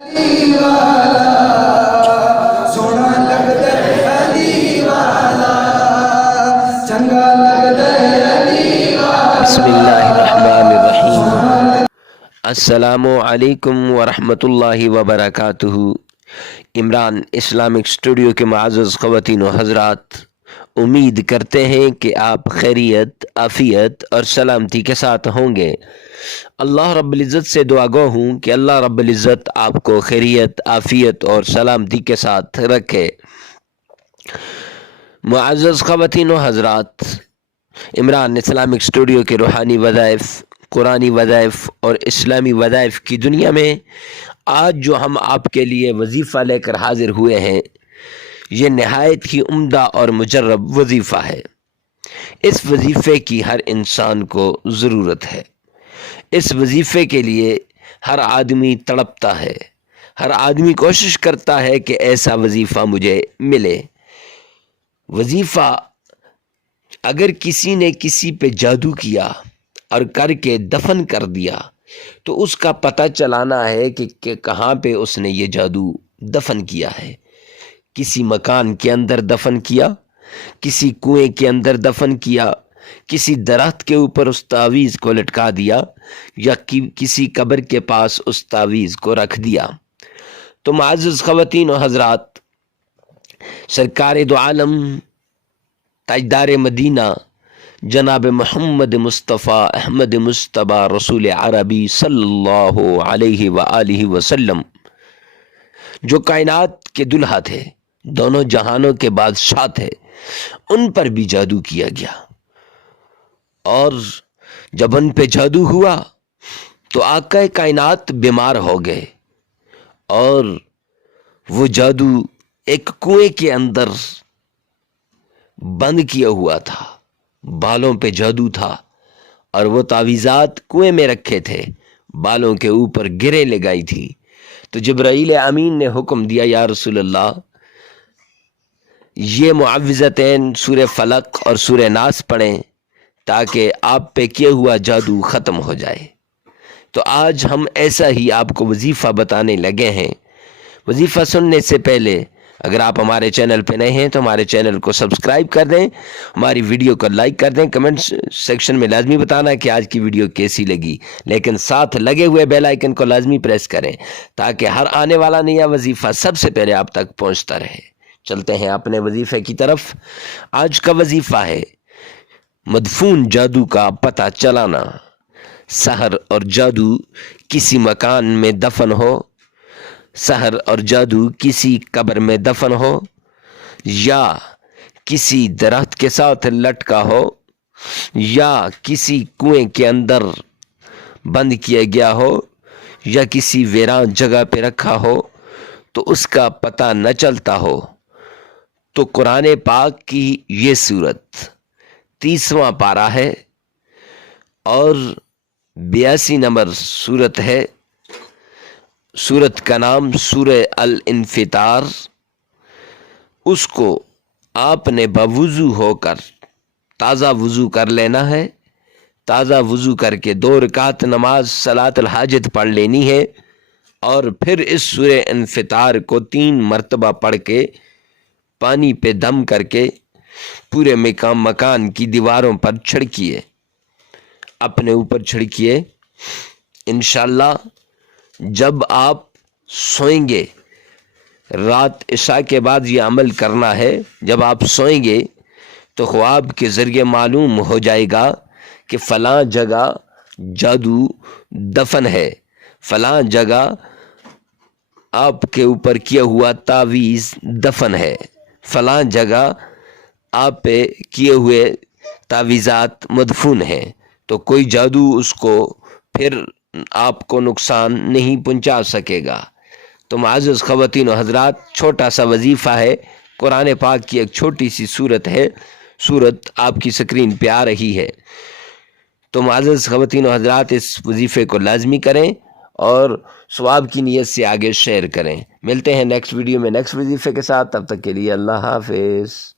علی والا سونا لگتا ہے علی والا چنگا لگتا ہے علی والا. بسم اللہ الرحمن الرحیم. السلام علیکم ورحمۃ اللہ وبرکاتہ. عمران اسلامک اسٹوڈیو کے معزز خواتین و حضرات، امید کرتے ہیں کہ آپ خیریت، عافیت اور سلامتی کے ساتھ ہوں گے. اللہ رب العزت سے دعا گو ہوں کہ اللہ رب العزت آپ کو خیریت، عافیت اور سلامتی کے ساتھ رکھے. معزز خواتین و حضرات، عمران اسلامک اسٹوڈیو کے روحانی وظائف، قرآنی وظائف اور اسلامی وظائف کی دنیا میں آج جو ہم آپ کے لیے وظیفہ لے کر حاضر ہوئے ہیں، یہ نہایت ہی عمدہ اور مجرب وظیفہ ہے. اس وظیفے کی ہر انسان کو ضرورت ہے. اس وظیفے کے لیے ہر آدمی تڑپتا ہے، ہر آدمی کوشش کرتا ہے کہ ایسا وظیفہ مجھے ملے. وظیفہ اگر کسی نے کسی پہ جادو کیا اور کر کے دفن کر دیا تو اس کا پتہ چلانا ہے کہ کہاں پہ اس نے یہ جادو دفن کیا ہے. کسی مکان کے اندر دفن کیا، کسی کنویں کے اندر دفن کیا، کسی درخت کے اوپر اس تعویذ کو لٹکا دیا یا کسی قبر کے پاس اس تعویذ کو رکھ دیا. تو معزز خواتین و حضرات، سرکار دو عالم تاجدار مدینہ جناب محمد مصطفیٰ احمد مصطفیٰ رسول عربی صلی اللہ علیہ وآلہ وسلم، جو کائنات کے دلہا تھے، دونوں جہانوں کے بادشاہ تھے، ان پر بھی جادو کیا گیا. اور جب ان پہ جادو ہوا تو آقا کائنات بیمار ہو گئے، اور وہ جادو ایک کنویں کے اندر بند کیا ہوا تھا. بالوں پہ جادو تھا اور وہ تعویذات کنویں میں رکھے تھے، بالوں کے اوپر گریں لگائی تھی. تو جبرائیل امین نے حکم دیا، یا رسول اللہ، یہ معوذتین سورہ فلق اور سورہ ناس پڑھیں تاکہ آپ پہ کیا ہوا جادو ختم ہو جائے. تو آج ہم ایسا ہی آپ کو وظیفہ بتانے لگے ہیں. وظیفہ سننے سے پہلے اگر آپ ہمارے چینل پہ نئے ہیں تو ہمارے چینل کو سبسکرائب کر دیں، ہماری ویڈیو کو لائک کر دیں، کمنٹ سیکشن میں لازمی بتانا کہ آج کی ویڈیو کیسی لگی، لیکن ساتھ لگے ہوئے بیل آئیکن کو لازمی پریس کریں تاکہ ہر آنے والا نیا وظیفہ سب سے پہلے آپ تک پہنچتا رہے. چلتے ہیں اپنے وظیفے کی طرف. آج کا وظیفہ ہے مدفون جادو کا پتہ چلانا. سحر اور جادو کسی مکان میں دفن ہو، سحر اور جادو کسی قبر میں دفن ہو، یا کسی درخت کے ساتھ لٹکا ہو، یا کسی کنویں کے اندر بند کیا گیا ہو، یا کسی ویران جگہ پہ رکھا ہو تو اس کا پتہ نہ چلتا ہو، تو قرآن پاک کی یہ سورت 30واں پارہ ہے اور 82 نمبر سورت ہے. سورت کا نام سورہ الانفطار. اس کو آپ نے بوضو ہو کر تازہ وضو کر لینا ہے. تازہ وضو کر کے 2 رکعت نماز صلاۃ الحاجت پڑھ لینی ہے، اور پھر اس سورہ انفطار کو 3 مرتبہ پڑھ کے پانی پہ دم کر کے پورے مکان کی دیواروں پر چھڑکیے، اپنے اوپر چھڑکیے. انشاءاللہ جب آپ سوئیں گے، رات عشاء کے بعد یہ عمل کرنا ہے، جب آپ سوئیں گے تو خواب کے ذریعے معلوم ہو جائے گا کہ فلاں جگہ جادو دفن ہے، فلاں جگہ آپ کے اوپر کیا ہوا تعویذ دفن ہے، فلاں جگہ آپ پہ کیے ہوئے تعویذات مدفون ہیں. تو کوئی جادو اس کو پھر آپ کو نقصان نہیں پہنچا سکے گا. تو معزز خواتین و حضرات، چھوٹا سا وظیفہ ہے، قرآن پاک کی ایک چھوٹی سی سورت ہے. سورت آپ کی سکرین پہ آ رہی ہے. تو معزز خواتین و حضرات، اس وظیفے کو لازمی کریں اور ثواب کی نیت سے آگے شیئر کریں. ملتے ہیں نیکسٹ ویڈیو میں نیکسٹ وظیفے کے ساتھ. تب تک کے لیے اللہ حافظ.